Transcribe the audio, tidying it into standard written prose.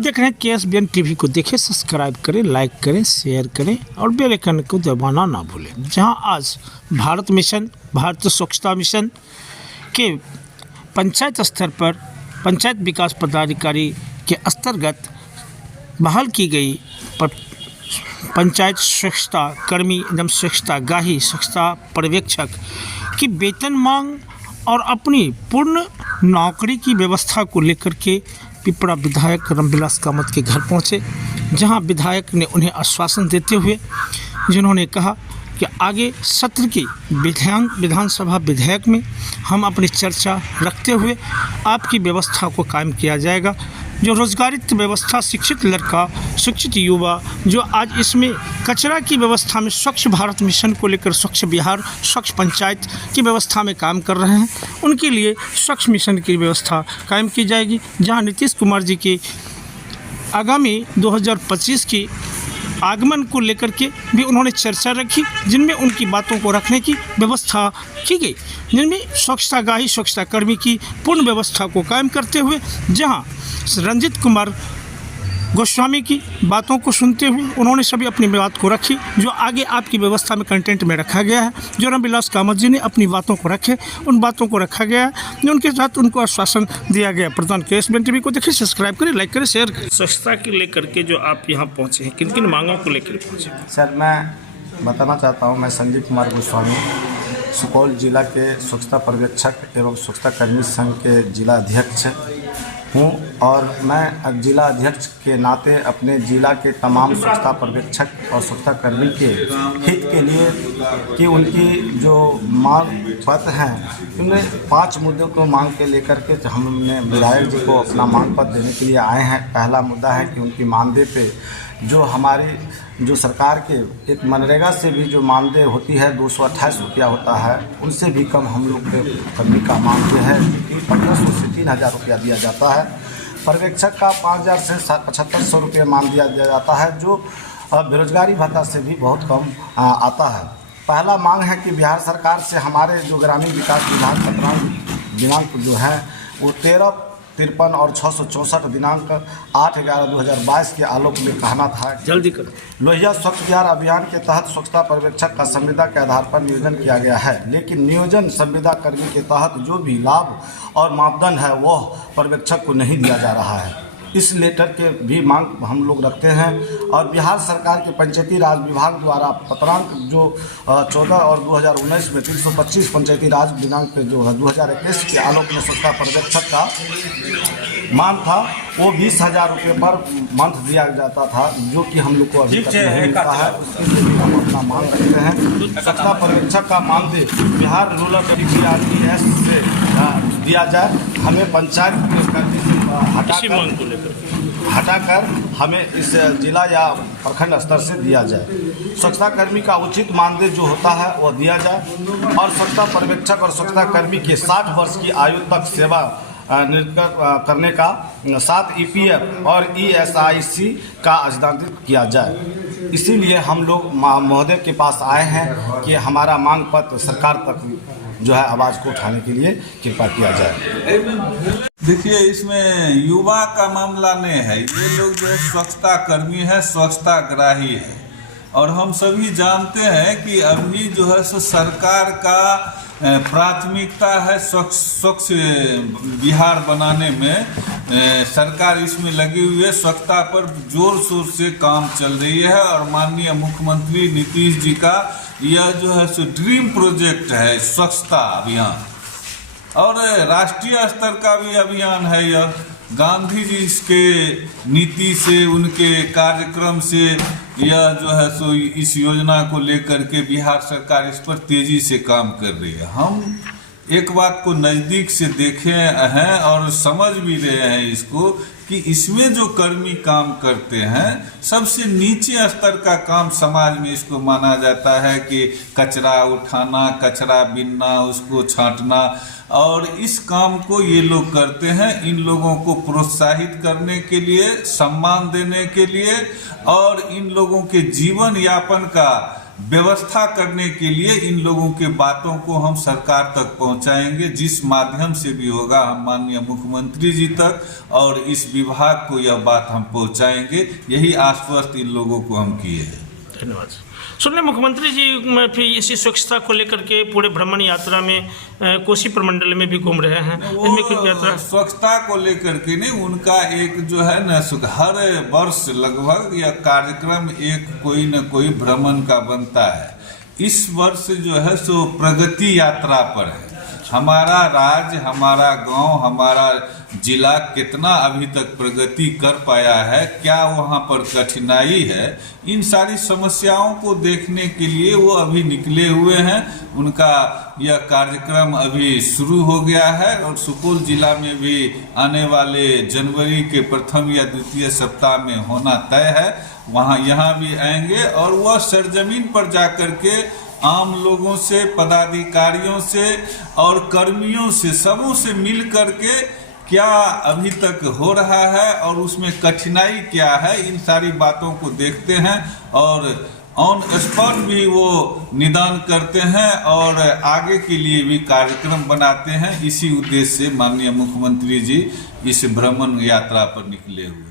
देख रहे हैं KSBN टीवी को, देखें, सब्सक्राइब करें, लाइक करें, शेयर करें और बेल आइकन को दबाना ना भूलें। जहां आज भारतीय स्वच्छता मिशन के पंचायत स्तर पर पंचायत विकास पदाधिकारी के अंतर्गत बहाल की गई पंचायत स्वच्छता कर्मी एवं स्वच्छतागाही स्वच्छता पर्यवेक्षक की वेतन मांग और अपनी पूर्ण नौकरी की व्यवस्था को लेकर के पिपरा विधायक रामविलास कामत के घर पहुंचे, जहां विधायक ने उन्हें आश्वासन देते हुए जिन्होंने कहा कि आगे सत्र की विधानसभा विधेयक में हम अपनी चर्चा रखते हुए आपकी व्यवस्था को कायम किया जाएगा। जो रोजगारित व्यवस्था, शिक्षित लड़का, शिक्षित युवा जो आज इसमें कचरा की व्यवस्था में स्वच्छ भारत मिशन को लेकर स्वच्छ बिहार, स्वच्छ पंचायत की व्यवस्था में काम कर रहे हैं, उनके लिए स्वच्छ मिशन की व्यवस्था कायम की जाएगी। जहां नीतीश कुमार जी की आगामी 2025 की आगमन को लेकर के भी उन्होंने चर्चा रखी, जिनमें उनकी बातों को रखने की व्यवस्था की गई, जिनमें स्वच्छतागाही स्वच्छताकर्मी की पूर्ण व्यवस्था को कायम करते हुए जहां रंजित कुमार गोस्वामी की बातों को सुनते हुए उन्होंने सभी अपनी बात को रखी, जो आगे आपकी व्यवस्था में कंटेंट में रखा गया है। जो रामविलास कामत जी ने अपनी बातों को रखे, उन बातों को रखा गया है, जो उनके साथ उनको आश्वासन दिया गया। प्रधान KSBN टीवी को देखिए, सब्सक्राइब करें, लाइक करें, शेयर करें। स्वच्छता के लेकर के जो आप यहाँ पहुँचे हैं, किन किन मांगों को लेकर पहुँचे? सर, मैं बताना चाहता हूँ, मैं संजीव कुमार गोस्वामी सुपौल जिला के स्वच्छता पर्यवेक्षक एवं स्वच्छता कर्मी संघ के जिला अध्यक्ष हूँ और मैं जिला अध्यक्ष के नाते अपने जिला के तमाम स्वच्छता पर्यवेक्षक और स्वच्छता कर्मी के हित के लिए कि उनकी जो मांग पत्र हैं, उनमें 5 मुद्दों को मांग के लेकर के हमने विधायक जी को अपना मांग पत्र देने के लिए आए हैं। पहला मुद्दा है कि उनकी मानदेय पे जो हमारी जो सरकार के एक मनरेगा से भी जो मानदेय होती है 228 रुपया होता है, उनसे भी कम हम लोग के कर्मी का मानदेय है 1500 से 3000 रुपया दिया जाता है। पर्यवेक्षक का 5000 से 7500 रुपये मान दिया जाता है, जो बेरोजगारी भत्ता से भी बहुत कम आता है। पहला मांग है कि बिहार सरकार से हमारे जो ग्रामीण विकास विभाग का दिनांक जो है वो 1353 और 664 दिनांक 8/11/2022 के आलोक में कहना था, जल्दी करो। लोहिया स्वच्छ बिहार अभियान के तहत स्वच्छता पर्यवेक्षक का संविदा के आधार पर नियोजन किया गया है, लेकिन नियोजन संविदा कर्मी के तहत जो भी लाभ और मापदंड है वह पर्यवेक्षक को नहीं दिया जा रहा है। इस लेटर के भी मांग हम लोग रखते हैं और बिहार सरकार के पंचायती राज विभाग द्वारा पत्रांक जो 14 और 2019 में 325 पंचायती राज दिनांक जो है 2021 के आलोक में स्वच्छता पर्यवेक्षक का मान था, वो 20,000 रुपये पर मंथ दिया जाता था, जो कि हम लोग को अभी तक नहीं मिलता है। उसके लिए भी हम अपना मांग रखते हैं। स्वच्छता पर्यवेक्षक का मानदेय बिहार रूरल BRTS से दिया जाए, हमें पंचायत हटाकर हमें इस जिला या प्रखंड स्तर से दिया जाए। स्वच्छता कर्मी का उचित मानदेय जो होता है वह दिया जाए और स्वच्छता पर्यवेक्षक और स्वच्छता कर्मी के 60 वर्ष की आयु तक सेवा निरत करने का 7 EPF और ESIC का हस्तांतरित किया जाए। इसीलिए हम लोग महोदय के पास आए हैं कि हमारा मांग पत्र सरकार तक जो है आवाज़ को उठाने के लिए कृपा किया जाए। देखिए, इसमें युवा का मामला नहीं है, ये लोग जो है स्वच्छता कर्मी है, स्वच्छता ग्राही है और हम सभी जानते हैं कि अभी जो है सो सरकार का प्राथमिकता है स्वच्छ बिहार बनाने में। सरकार इसमें लगी हुई है, स्वच्छता पर जोर शोर से काम चल रही है और माननीय मुख्यमंत्री नीतीश जी का यह जो है सो ड्रीम प्रोजेक्ट है स्वच्छता अभियान और राष्ट्रीय स्तर का भी अभियान है। यह गांधी जी के नीति से, उनके कार्यक्रम से यह जो है सो इस योजना को लेकर के बिहार सरकार इस पर तेजी से काम कर रही है। हम एक बात को नज़दीक से देखे हैं और समझ भी रहे हैं इसको कि इसमें जो कर्मी काम करते हैं, सबसे नीचे स्तर का काम समाज में इसको माना जाता है कि कचरा उठाना, कचरा बीनना, उसको छांटना, और इस काम को ये लोग करते हैं। इन लोगों को प्रोत्साहित करने के लिए, सम्मान देने के लिए और इन लोगों के जीवन यापन का व्यवस्था करने के लिए इन लोगों के बातों को हम सरकार तक पहुंचाएंगे। जिस माध्यम से भी होगा हम माननीय मुख्यमंत्री जी तक और इस विभाग को यह बात हम पहुंचाएंगे। यही आश्वस्त इन लोगों को हम किए हैं। धन्यवाद। सुनिए, मुख्यमंत्री जी फिर इसी स्वच्छता को लेकर के पूरे भ्रमण यात्रा में कोसी प्रमंडल में भी घूम रहे हैं। इसमें क्यों यात्रा स्वच्छता को लेकर के नहीं, उनका एक जो है न हर वर्ष लगभग यह कार्यक्रम एक कोई न कोई भ्रमण का बनता है। इस वर्ष जो है सो प्रगति यात्रा पर है। हमारा राज्य, हमारा गांव, हमारा जिला कितना अभी तक प्रगति कर पाया है, क्या वहां पर कठिनाई है, इन सारी समस्याओं को देखने के लिए वो अभी निकले हुए हैं। उनका यह कार्यक्रम अभी शुरू हो गया है और सुपौल जिला में भी आने वाले जनवरी के प्रथम या द्वितीय सप्ताह में होना तय है। वहाँ यहाँ भी आएंगे और वह सरजमीन पर जाकर के आम लोगों से, पदाधिकारियों से और कर्मियों से, सबों से मिल करके क्या अभी तक हो रहा है और उसमें कठिनाई क्या है, इन सारी बातों को देखते हैं और ऑन स्पॉट भी वो निदान करते हैं और आगे के लिए भी कार्यक्रम बनाते हैं। इसी उद्देश्य से माननीय मुख्यमंत्री जी इस भ्रमण यात्रा पर निकले हुए।